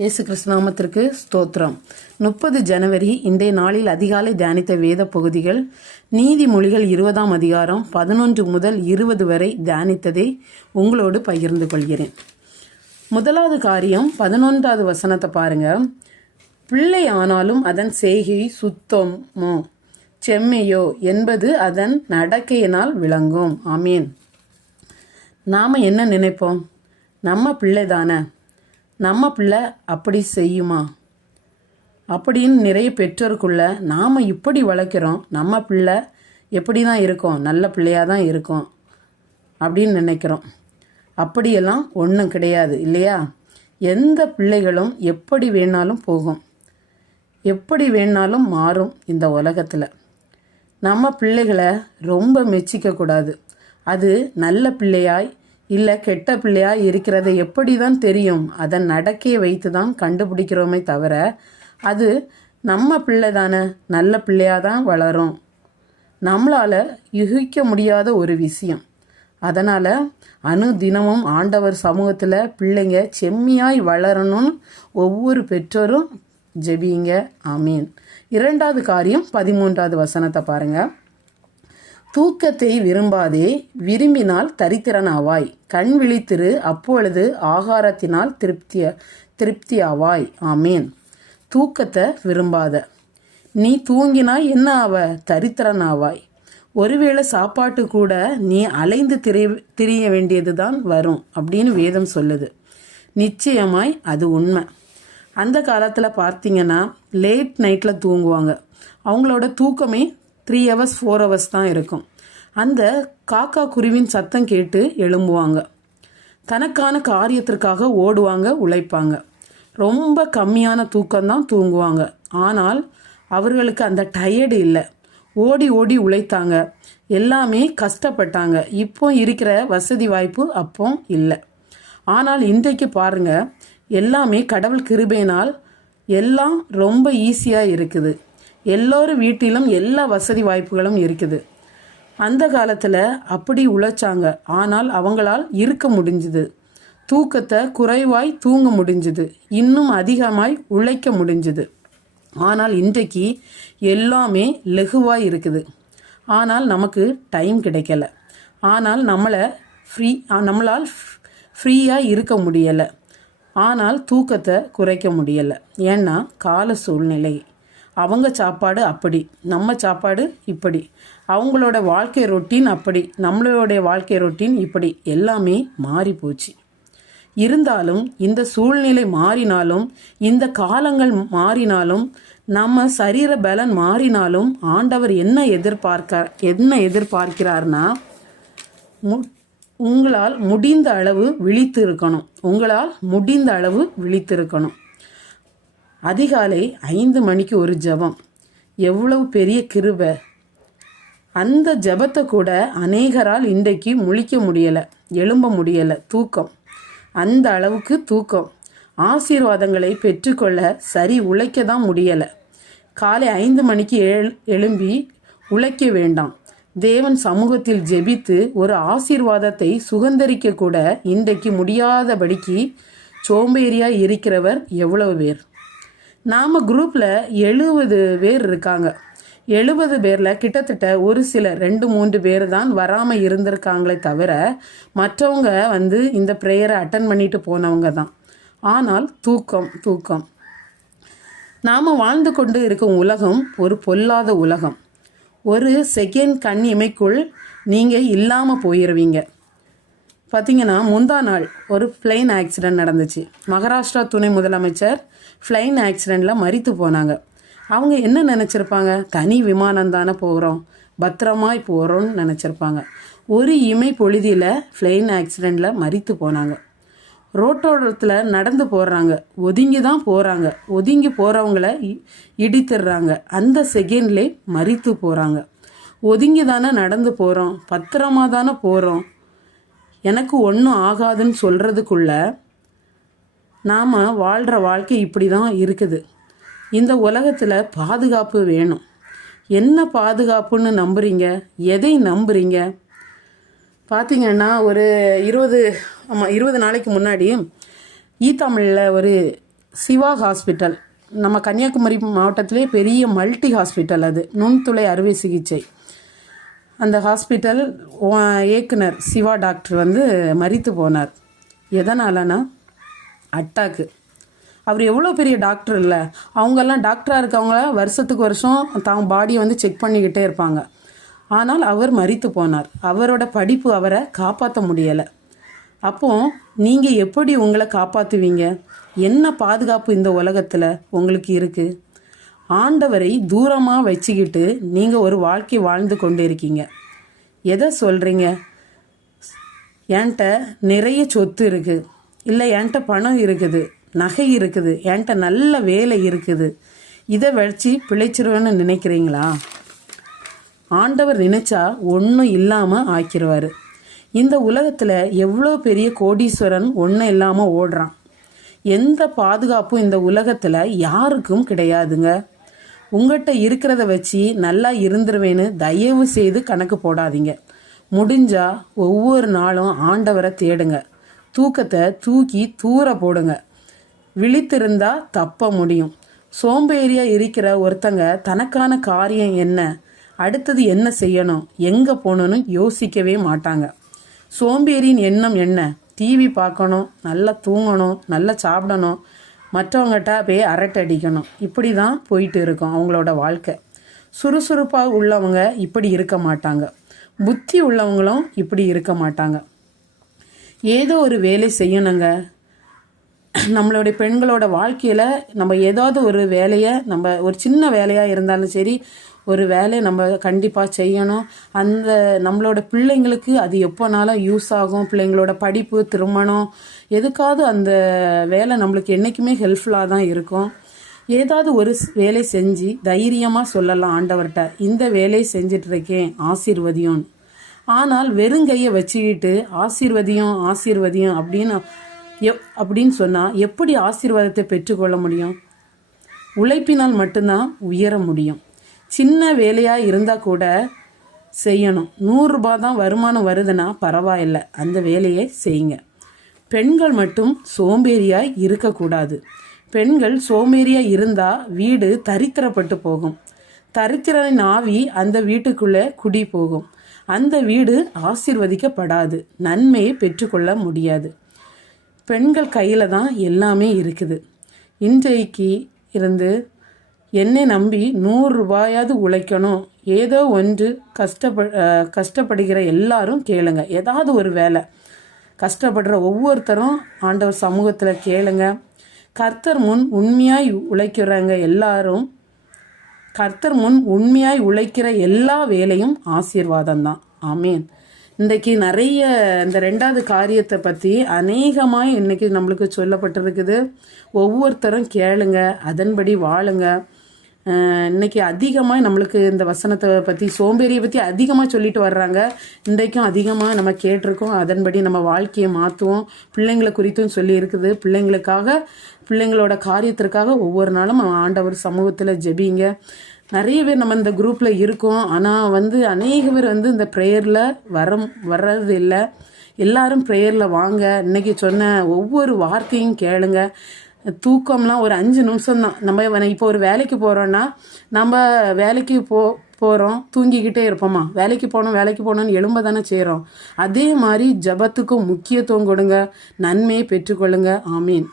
இயேசு கிறிஸ்துநாமத்திற்கு ஸ்தோத்திரம். முப்பது ஜனவரி இன்றைய நாளில் அதிகாலை தியானித்த வேத பகுதிகள் நீதிமொழிகள் இருபதாம் அதிகாரம் பதினொன்று முதல் இருபது வரை தியானித்ததை உங்களோடு பகிர்ந்து கொள்கிறேன். முதலாவது காரியம் பதினொன்றாவது வசனத்தை பாருங்க. பிள்ளை ஆனாலும் அதன் செய்கை சுத்தமோ? செம்மையோ? என்பது அதன் நடக்கையினால் விளங்கும். ஆமீன். நாம் என்ன நினைப்போம்? நம்ம பிள்ளை தானே. நம்ம பிள்ளை அப்படி செய்யுமா? அப்படின்னு நிறைய பெற்றோருக்குள்ள நாம் இப்படி வளர்க்குறோம் நம்ம பிள்ளை எப்படி தான் இருக்கோம் நல்ல பிள்ளையாக தான் இருக்கும் அப்படின்னு நினைக்கிறோம். அப்படியெல்லாம் ஒன்றும் கிடையாது இல்லையா? எந்த பிள்ளைகளும் எப்படி வேணாலும் போகும். எப்படி வேணாலும் மாறும் இந்த உலகத்தில். நம்ம பிள்ளைகளை ரொம்ப மெச்சிக்கக்கூடாது. அது நல்ல பிள்ளையாய் இல்லை கெட்ட பிள்ளையா இருக்கிறத எப்படி தான் தெரியும்? அதன் நடக்கையை வைத்து தான் கண்டுபிடிக்கிறோமே தவிர அது நம்ம பிள்ளை தானே நல்ல பிள்ளையாக தான் வளரும். நம்மளால் யுகிக்க முடியாத ஒரு விஷயம். அதனால் அணு தினமும் ஆண்டவர் சமூகத்தில் பிள்ளைங்க செம்மியாய் வளரணும்னு ஒவ்வொரு பெற்றோரும் ஜெபிங்க. ஆமீன். இரண்டாவது காரியம் பதிமூன்றாவது வசனத்தை பாருங்கள் தூக்கத்தை விரும்பாதே விரும்பினால் தரித்திரனாவாய். கண் விழித்திரு அப்பொழுது ஆகாரத்தினால் திருப்திய திருப்தியாவாய். ஆமீன். தூக்கத்தை விரும்பாத. நீ தூங்கினாய் என்ன ஆவ? தரித்திரனாவாய். ஒருவேளை சாப்பாட்டு கூட நீ அலைந்து திரிய திரிய வேண்டியது தான் வரும் அப்படின்னு வேதம் சொல்லுது. நிச்சயமாய் அது உண்மை. அந்த காலத்தில் பார்த்தீங்கன்னா லேட் நைட்டில் தூங்குவாங்க. அவங்களோட தூக்கமே த்ரீ ஹவர்ஸ் ஃபோர் ஹவர்ஸ் தான் இருக்கும். அந்த காக்கா குருவின் சத்தம் கேட்டு எழும்புவாங்க. தனக்கான காரியத்திற்காக ஓடுவாங்க உழைப்பாங்க. ரொம்ப கம்மியான தூக்கம்தான் தூங்குவாங்க. ஆனால் அவர்களுக்கு அந்த டயர்டு இல்லை. ஓடி ஓடி உழைத்தாங்க. எல்லாமே கஷ்டப்பட்டாங்க. இப்போ இருக்கிற வசதி வாய்ப்பு அப்போ இல்லை. ஆனால் இன்றைக்கு பாருங்க எல்லாமே கடவுள் கிருபையினால் எல்லாம் ரொம்ப ஈஸியாக இருக்குது. எல்லோரும் வீட்டிலும் எல்லா வசதி வாய்ப்புகளும் இருக்குது. அந்த காலத்தில் அப்படி உழைச்சாங்க. ஆனால் அவங்களால் இருக்க முடிஞ்சுது. தூக்கத்தை குறைவாய் தூங்க முடிஞ்சுது. இன்னும் அதிகமாய் உழைக்க முடிஞ்சுது. ஆனால் இன்றைக்கு எல்லாமே லெகுவாக இருக்குது. ஆனால் நமக்கு டைம் கிடைக்கல. ஆனால் நம்மளை ஃப்ரீ நம்மளால் ஃப்ரீயாக இருக்க முடியலை. ஆனால் தூக்கத்தை குறைக்க முடியலை. ஏன்னா கால சூழ்நிலை. அவங்க சாப்பாடு அப்படி நம்ம சாப்பாடு இப்படி. அவங்களோட வாழ்க்கை ரொட்டீன் அப்படி நம்மளோடைய வாழ்க்கை ரொட்டீன் இப்படி. எல்லாமே மாறி போச்சு. இருந்தாலும் இந்த சூழ்நிலை மாறினாலும் இந்த காலங்கள் மாறினாலும் நம்ம சரீர பலன் மாறினாலும் ஆண்டவர் என்ன எதிர்பார்க்க என்ன எதிர்பார்க்கிறார்னா மு- உங்களால் முடிந்த அளவு விழித்து இருக்கணும் உங்களால் முடிந்த அளவு விழித்து இருக்கணும் அதிகாலை ஐந்து மணிக்கு ஒரு ஜெபம். எவ்வளவு பெரிய கிருபை. அந்த ஜெபத்தை கூட அநேகரால் இன்றைக்கு முழிக்க முடியலை எழும்ப முடியலை. தூக்கம். அந்த அளவுக்கு தூக்கம். ஆசீர்வாதங்களை பெற்றுக்கொள்ள சரி உழைக்க தான் முடியலை. காலை ஐந்து மணிக்கு எழு எழும்பி உழைக்க வேண்டாம். தேவன் சமூகத்தில் ஜெபித்து ஒரு ஆசீர்வாதத்தை சுகந்தரிக்க கூட இன்றைக்கு முடியாதபடிக்கு சோம்பேறியாக இருக்கிறவர் எவ்வளவு பேர். நாம் குரூப்பில் எழுபது பேர் இருக்காங்க. எழுபது பேரில் கிட்டத்தட்ட ஒரு சில ரெண்டு மூன்று பேர் தான் வராமல் இருந்திருக்காங்களே தவிர மற்றவங்க வந்து இந்த ப்ரேயரை அட்டன் பண்ணிட்டு போனவங்க தான். ஆனால் தூக்கம் தூக்கம். நாம் வாழ்ந்து கொண்டு இருக்கும் உலகம் ஒரு பொல்லாத உலகம். ஒரு செகண்ட் கண் இமைக்குள் நீங்கள் இல்லாமல் போயிடுவீங்க பார்த்தீங்கன்னா முந்தா நாள் ஒரு பிளெயின் ஆக்சிடென்ட் நடந்துச்சு. மகாராஷ்டிரா துணை முதலமைச்சர் ஃப்ளைன் ஆக்சிடெண்ட்டில் மறித்து போனாங்க. அவங்க என்ன நினச்சிருப்பாங்க? தனி விமானம் தானே போகிறோம் பத்திரமாய் போகிறோன்னு நினச்சிருப்பாங்க. ஒரு இமை பொழுதியில் ஃப்ளைன் ஆக்சிடெண்ட்டில் மறித்து போனாங்க. ரோட்டோரத்தில் நடந்து போடுறாங்க ஒதுங்கி தான் போகிறாங்க ஒதுங்கி போகிறவங்கள இடித்துடுறாங்க. அந்த செகண்ட்லே மறித்து போகிறாங்க ஒதுங்கி தானே நடந்து போகிறோம் பத்திரமா தானே போகிறோம் எனக்கு ஒன்றும் ஆகாதுன்னு சொல்கிறதுக்குள்ள நாம் வாழ்கிற வாழ்க்கை இப்படி தான் இருக்குது. இந்த உலகத்தில் பாதுகாப்பு வேணும். என்ன பாதுகாப்புன்னு நம்புறீங்க? எதை நம்புறீங்க? பார்த்தீங்கன்னா ஒரு இருபது ஆமாம் இருபது நாளைக்கு முன்னாடி ஈ தமிழில் ஒரு சிவா ஹாஸ்பிட்டல். நம்ம கன்னியாகுமரி மாவட்டத்திலே பெரிய மல்டி ஹாஸ்பிட்டல் அது. நுண்துளை அறுவை சிகிச்சை. அந்த ஹாஸ்பிட்டல் இயக்குனர் சிவா டாக்டர் வந்து மறித்து போனார். எதனாலனா அட்டாக்கு. அவர் எவ்வளோ பெரிய டாக்டர் இல்லை. அவங்கெல்லாம் டாக்டராக இருக்கவங்க வருஷத்துக்கு வருஷம் தான் பாடியை வந்து செக் பண்ணிக்கிட்டே இருப்பாங்க. ஆனால் அவர் மறித்து போனார். அவரோட படிப்பு அவரை காப்பாற்ற முடியலை. அப்போ நீங்கள் எப்படி உங்களை காப்பாற்றுவீங்க என்ன பாதுகாப்பு இந்த உலகத்தில் உங்களுக்கு இருக்குது ஆண்டவரை தூரமாக வச்சுக்கிட்டு நீங்கள் ஒரு வாழ்க்கை வாழ்ந்து கொண்டு இருக்கீங்க எதை சொல்கிறீங்க என்கிட்ட நிறைய சொத்து இருக்குது இல்லை என்கிட்ட பணம் இருக்குது நகை இருக்குது என்கிட்ட நல்ல வேலை இருக்குது. இதை வச்சு பிழைச்சிருவேன்னு நினைக்கிறீங்களா? ஆண்டவர் நினைச்சா ஒன்றும் இல்லாமல் ஆக்கிடுவார் இந்த உலகத்தில் எவ்வளோ பெரிய கோடீஸ்வரன் ஒன்றும் இல்லாமல் ஓடுறான். எந்த பாதுகாப்பும் இந்த உலகத்தில் யாருக்கும் கிடையாதுங்க. உங்கள்கிட்ட இருக்கிறத வச்சு நல்லா இருந்துருவேன்னு தயவு செய்து கணக்கு போடாதீங்க. முடிஞ்சா ஒவ்வொரு நாளும் ஆண்டவரை தேடுங்க. தூக்கத்தை தூக்கி தூர போடுங்க. விழித்திருந்தா தப்ப முடியும். சோம்பேறியா இருக்கிற ஒருத்தங்க தனக்கான காரியம் என்ன? அடுத்தது என்ன செய்யணும்? எங்கே போகணும்னு யோசிக்கவே மாட்டாங்க. சோம்பேறியின் எண்ணம் என்ன? டிவி பார்க்கணும் நல்லா தூங்கணும் நல்லா சாப்பிடணும். மற்றவங்ககிட்ட போய் அரட்டை அடிக்கணும். இப்படி தான் போயிட்டு இருக்கும் அவங்களோட வாழ்க்கை. சுறுசுறுப்பாக உள்ளவங்க இப்படி இருக்க மாட்டாங்க. புத்தி உள்ளவங்களும் இப்படி இருக்க மாட்டாங்க. ஏதோ ஒரு வேலை செய்யணுங்க. நம்மளுடைய பெண்களோட வாழ்க்கையில் நம்ம ஏதாவது ஒரு வேலையை நம்ம ஒரு சின்ன வேலையாக இருந்தாலும் சரி ஒரு வேலையை நம்ம கண்டிப்பாக செய்யணும். அந்த நம்மளோட பிள்ளைங்களுக்கு அது எப்போனாலும் யூஸ் ஆகும். பிள்ளைங்களோட படிப்பு திருமணம் எதுக்காவது அந்த வேலை நம்மளுக்கு என்றைக்குமே ஹெல்ப்ஃபுல்லாக தான் இருக்கும். ஏதாவது ஒரு வேலை செஞ்சு தைரியமாக சொல்லலாம் ஆண்டவர்கிட்ட. இந்த வேலையை செஞ்சிட்ருக்கேன் ஆசீர்வதியோன்னு. ஆனால் வெறுங்கையை வச்சுக்கிட்டு ஆசீர்வதியும் ஆசீர்வதியும் அப்படின்னு எப் அப்படின்னு சொன்னால் எப்படி ஆசீர்வாதத்தை பெற்றுக்கொள்ள முடியும்? உழைப்பினால் மட்டும்தான் உயர முடியும். சின்ன வேலையாக இருந்தால் கூட செய்யணும். நூறுரூபா தான் வருமானம் வருதுன்னா பரவாயில்ல. அந்த வேலையை செய்யுங்க. பெண்கள் மட்டும் சோம்பேறியாக இருக்கக்கூடாது. பெண்கள் சோம்பேறியாக இருந்தால் வீடு தரித்திரப்பட்டு போகும். தரித்திரனின் ஆவி அந்த வீட்டுக்குள்ளே குடி போகும். அந்த வீடு ஆசிர்வதிக்கப்படாது. நன்மையை பெற்றுக்கொள்ள முடியாது. பெண்கள் கையில் தான் எல்லாமே இருக்குது. இன்றைக்கு இருந்து என்னை நம்பி நூறு ரூபாயாவது உழைக்கணும். ஏதோ ஒன்று கஷ்டப்ப கஷ்டப்படுகிற எல்லாரும் கேளுங்க. ஏதாவது ஒரு வேலை. கஷ்டப்படுற ஒவ்வொருத்தரும் ஆண்டவர் சமூகத்தில் கேளுங்க. கர்த்தர் முன் உண்மையாய் உழைக்கிறவங்க எல்லாரும். கர்த்தர் முன் உண்மையாய் உழைக்கிற எல்லா வேலையும் ஆசீர்வாதம் தான் ஆமீன். இன்றைக்கு நிறைய இந்த ரெண்டாவது காரியத்தை பற்றி அநேகமாக இன்றைக்கி நம்மளுக்கு சொல்லப்பட்டிருக்குது. ஒவ்வொருத்தரும் கேளுங்க அதன்படி வாழுங்க. இன்னைக்கு அதிகமாக நம்மளுக்கு இந்த வசனத்தை பற்றி சோம்பேறியை பற்றி அதிகமாக சொல்லிட்டு வர்றாங்க. இன்றைக்கும் அதிகமாக நம்ம கேட்டிருக்கோம். அதன்படி நம்ம வாழ்க்கையை மாற்றுவோம் பிள்ளைங்களை குறித்தும் சொல்லி இருக்குது. பிள்ளைங்களுக்காக பிள்ளைங்களோட காரியத்திற்காக ஒவ்வொரு நாளும் ஆண்டவர் சமூகத்தில் ஜெபிங்க. நிறைய பேர் நம்ம இந்த குரூப்பில் இருக்கோம். ஆனால் வந்து அநேக பேர் வந்து இந்த ப்ரேயரில் வர வர்றது இல்லை. எல்லாரும் ப்ரேயரில் வாங்க. இன்னைக்கு சொன்ன ஒவ்வொரு வார்த்தையும் கேளுங்கள் தூக்கம்லாம் ஒரு அஞ்சு நிமிஷம் தான் நம்ம இப்போ ஒரு வேலைக்கு போகிறோன்னா நம்ம வேலைக்கு போ போகிறோம் தூங்கிக்கிட்டே இருப்போமா? வேலைக்கு போகணும் வேலைக்கு போகணும்னு எழும்ப தானே செய்கிறோம் அதே மாதிரி ஜபத்துக்கும் முக்கியத்துவம் கொடுங்க. நன்மையை பெற்றுக்கொள்ளுங்க. ஆமீன்.